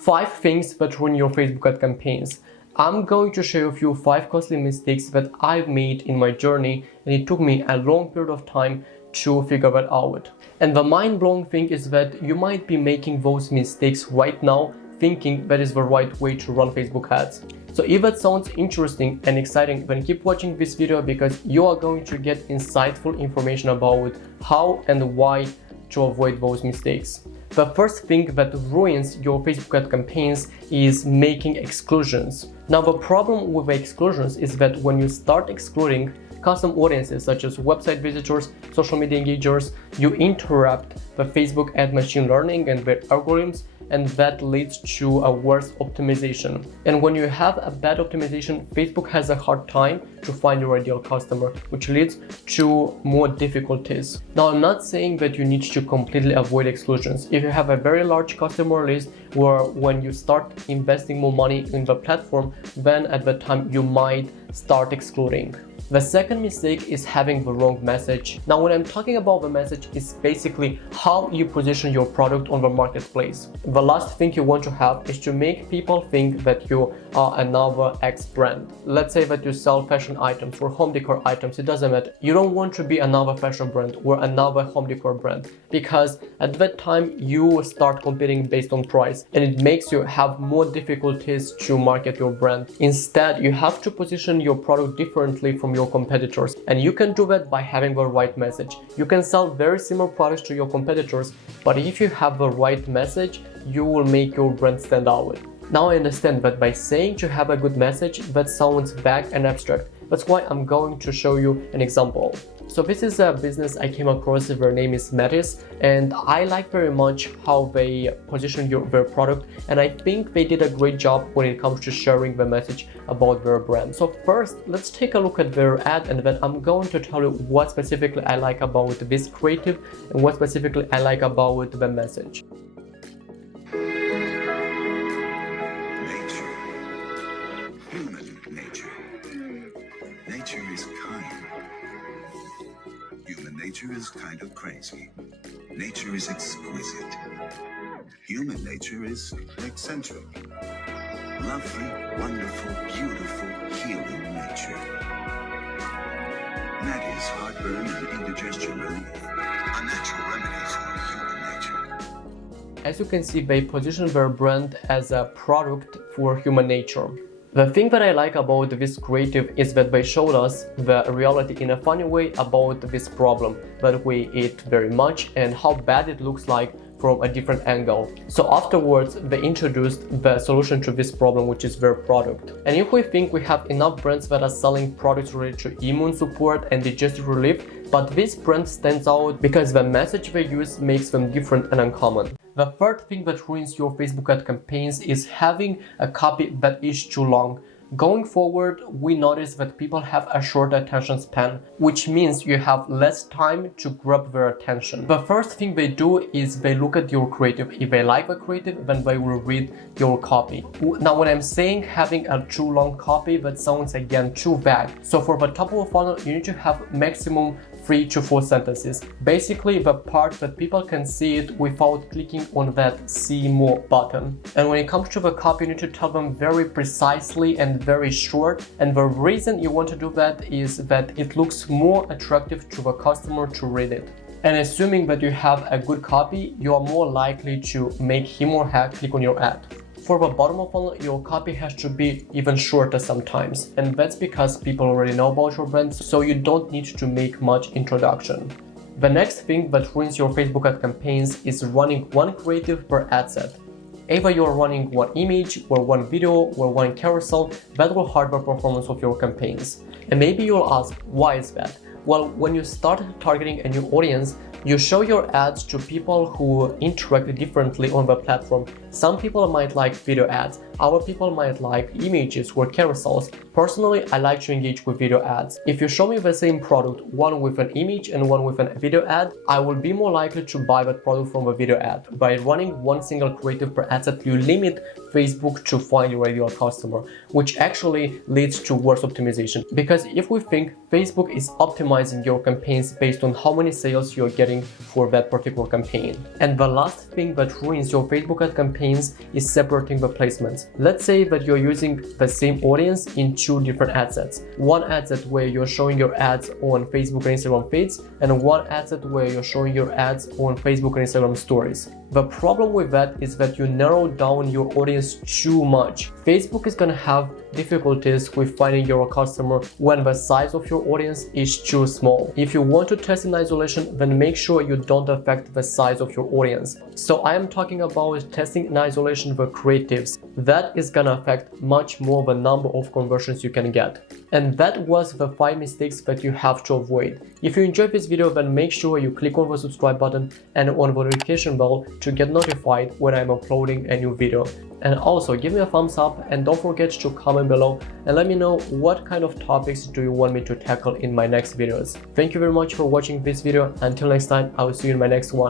5 things that ruin your Facebook ad campaigns. I'm going to show you 5 costly mistakes that I've made in my journey, and it took me a long period of time to figure that out. And the mind-blowing thing is that you might be making those mistakes right now, thinking that is the right way to run Facebook ads. So if that sounds interesting and exciting, then keep watching this video because you are going to get insightful information about how and why to avoid those mistakes. The first thing that ruins your Facebook ad campaigns is making exclusions. Now, the problem with the exclusions is that when you start excluding custom audiences such as website visitors, social media engagers, you interrupt the Facebook ad machine learning and their algorithms, and that leads to a worse optimization. And when you have a bad optimization, Facebook has a hard time to find your ideal customer, which leads to more difficulties. Now, I'm not saying that you need to completely avoid exclusions. If you have a very large customer list where when you start investing more money in the platform, then at that time you might start excluding. The second mistake is having the wrong message. Now, when I'm talking about the message, it's basically how you position your product on the marketplace. The last thing you want to have is to make people think that you are another X brand. Let's say that you sell fashion items or home decor items, it doesn't matter. You don't want to be another fashion brand or another home decor brand, because at that time you start competing based on price and it makes you have more difficulties to market your brand. Instead, you have to position your product differently from your competitors, and you can do that by having the right message. You can sell very similar products to your competitors, but if you have the right message, you will make your brand stand out. Now I understand that by saying to have a good message, that sounds vague and abstract. That's why I'm going to show you an example. So this is a business I came across, their name is Mattis, and I like very much how they position their product, and I think they did a great job when it comes to sharing the message about their brand. So first, let's take a look at their ad, and then I'm going to tell you what specifically I like about this creative and what specifically I like about the message. Nature is kind. Human nature is kind of crazy. Nature is exquisite. Human nature is eccentric. Lovely, wonderful, beautiful, healing nature. Maggie's heartburn and indigestion relief. A natural remedy for human nature. As you can see, they position their brand as a product for human nature. The thing that I like about this creative is that they showed us the reality in a funny way about this problem that we eat very much and how bad it looks like from a different angle. So afterwards, they introduced the solution to this problem, which is their product. And if we think we have enough brands that are selling products related to immune support and digestive relief, but this brand stands out because the message they use makes them different and uncommon. The third thing that ruins your Facebook ad campaigns is having a copy that is too long. Going forward, we notice that people have a short attention span, which means you have less time to grab their attention. The first thing they do is they look at your creative. If they like the creative, then they will read your copy. Now, when I'm saying having a too long copy, that sounds again too vague. So for the top of the funnel, you need to have maximum 3 to 4 sentences. Basically, the part that people can see it without clicking on that see more button. And when it comes to the copy, you need to tell them very precisely and very short. And the reason you want to do that is that it looks more attractive to the customer to read it. And assuming that you have a good copy, you are more likely to make him or her click on your ad. For the bottom of funnel, your copy has to be even shorter sometimes, and that's because people already know about your brand, so you don't need to make much introduction. The next thing that ruins your Facebook ad campaigns is running one creative per ad set. Either you're running one image or one video or one carousel, that will hurt the performance of your campaigns. And maybe you'll ask, why is that? Well, when you start targeting a new audience, you show your ads to people who interact differently on the platform. Some people might like video ads, Our people might like images or carousels. Personally, I like to engage with video ads. If you show me the same product, one with an image and one with a video ad, I will be more likely to buy that product from a video ad. By running one single creative per ad set, you limit Facebook to find your ideal customer, which actually leads to worse optimization. Because if we think Facebook is optimizing your campaigns based on how many sales you're getting for that particular campaign. And the last thing that ruins your Facebook ad campaigns is separating the placements. Let's say that you're using the same audience in two different ad sets. One ad set where you're showing your ads on Facebook and Instagram feeds, and one ad set where you're showing your ads on Facebook and Instagram stories. The problem with that is that you narrow down your audience too much. Facebook is gonna have difficulties with finding your customer when the size of your audience is too small. If you want to test in isolation, then make sure you don't affect the size of your audience. So I am talking about testing in isolation the creatives. That is gonna affect much more the number of conversions you can get. And that was the 5 mistakes that you have to avoid. If you enjoyed this video, then make sure you click on the subscribe button and on the notification bell to get notified when I'm uploading a new video. And also give me a thumbs up and don't forget to comment below and let me know what kind of topics do you want me to tackle in my next videos. Thank you very much for watching this video. Until next time, I will see you in my next one.